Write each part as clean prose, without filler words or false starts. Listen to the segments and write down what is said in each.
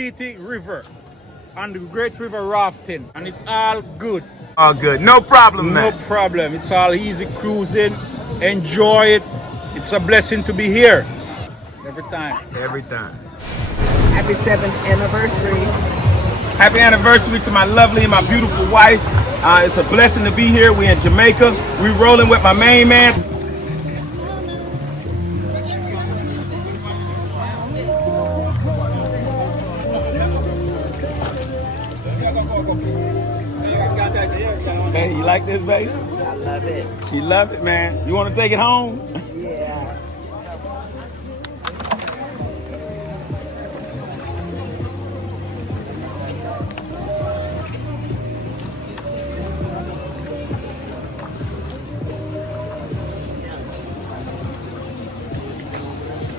Lethe River on the Great River Rafting, and it's all good. All good. No problem, man. No problem. It's all easy cruising. Enjoy it. It's a blessing to be here. Every time. Every time. Happy 7th anniversary. Happy anniversary to my lovely and my beautiful wife. It's a blessing to be here. We're in Jamaica. We rolling with my main man. Hey, you like this, baby? I love it. She loved it, man. You want to take it home? Yeah.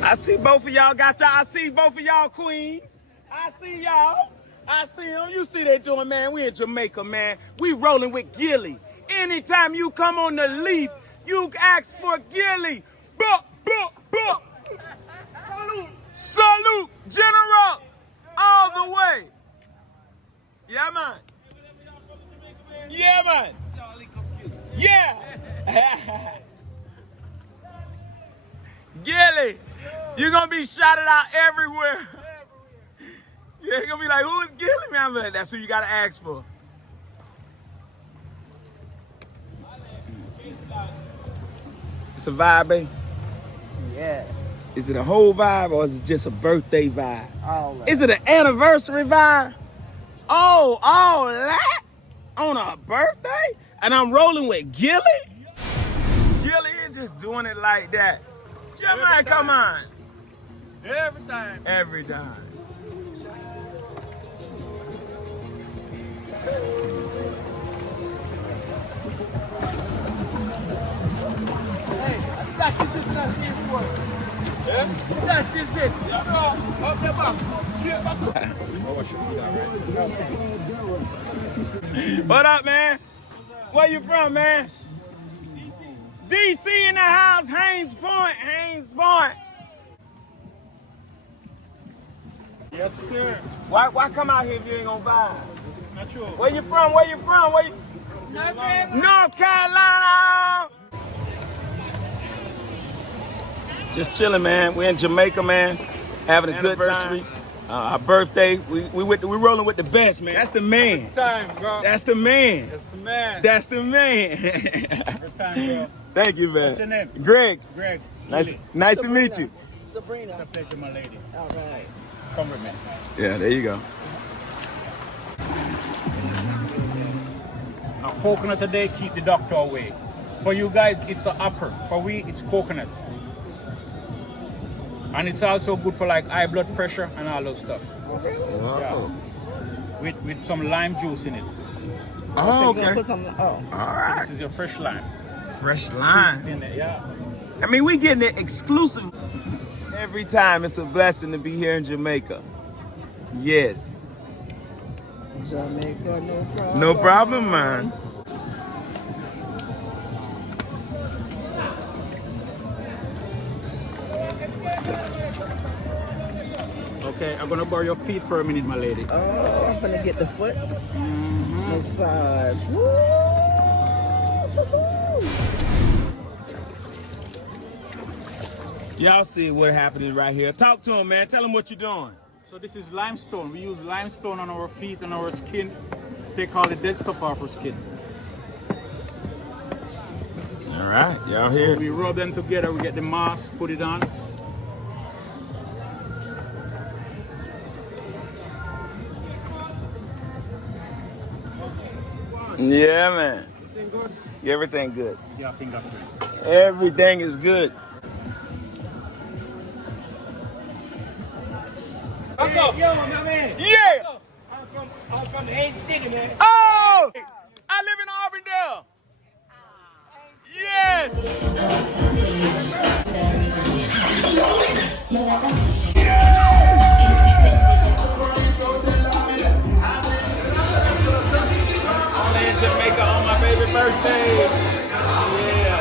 I see both of y'all got y'all. I see both of y'all queens. I see y'all. I see them. You see they doing, man. We in Jamaica, man. We rolling with Gilley. Anytime you come on the leaf, you ask for Gilley. Buh, buh, buh. Salute. Salute, General. All the way. Yeah, man. Yeah, man. Yeah. Gilley, you're going to be shouted out everywhere. Yeah, you're going to be like, who is Gilley, man? But that's who you got to ask for. It's a vibe, babe? Yes. Is it a whole vibe or is it just a birthday vibe? All of Is it an anniversary vibe? Oh, all that on a birthday? And I'm rolling with Gilley? Gilley is just doing it like that. Jeremy, come on. Every time. Every time. What up, man? Where you from, man? DC in the house, Haynes Point. Yes, sir. Why come out here if you ain't gonna buy? Not sure. Where you from? North Carolina. Just chilling, man. We're in Jamaica, man. Having a good time. Our birthday. We rolling with the best, man. That's the man. Every time, bro. That's the man. That's the man. That's the man. Every time, bro. Thank you, man. What's your name? Greg. Greg. Nice to meet you. Sabrina. It's a pleasure, my lady. All right. Come with me. Yeah, there you go. A coconut today, keep the doctor away. For you guys, it's an upper. For we, it's coconut. And it's also good for like high blood pressure and all those stuff. Whoa. Yeah. With some lime juice in it. Oh, okay. Put some, All So right. this is your fresh lime. Fresh line. In it, yeah. I mean, we getting it exclusive. Every time it's a blessing to be here in Jamaica. Yes. Jamaica, no problem. No problem, man. Okay, I'm gonna borrow your feet for a minute, my lady. Oh, I'm gonna get the foot massage. Woo! Y'all see what happening right here. Talk to him, man. Tell him what you're doing. So this is limestone. We use limestone on our feet and our skin. Take all the dead stuff off our skin. All right, y'all here. We rub them together, we get the mask, put it on. Yeah, man. Everything good? Everything good. Yeah, fingerprint. Everything is good. What's up? Yo, my man. Yeah. I'm from the Haiti City, man. Oh, I live in Auburndale. Yes. Only in Jamaica on my baby birthday. Yeah.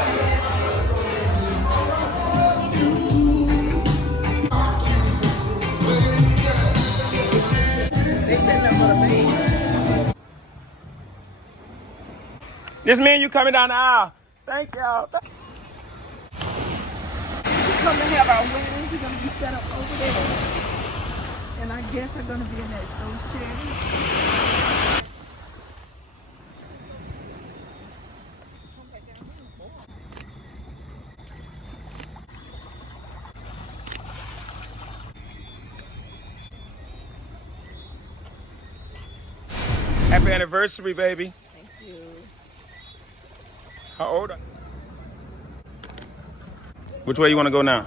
This me and you coming down the aisle. Thank y'all. Come to have our weddings. We're going to be set up over there. And I guess they're going to be in those chairs. Happy anniversary, baby. Thank you. How old are you? Which way you want to go now?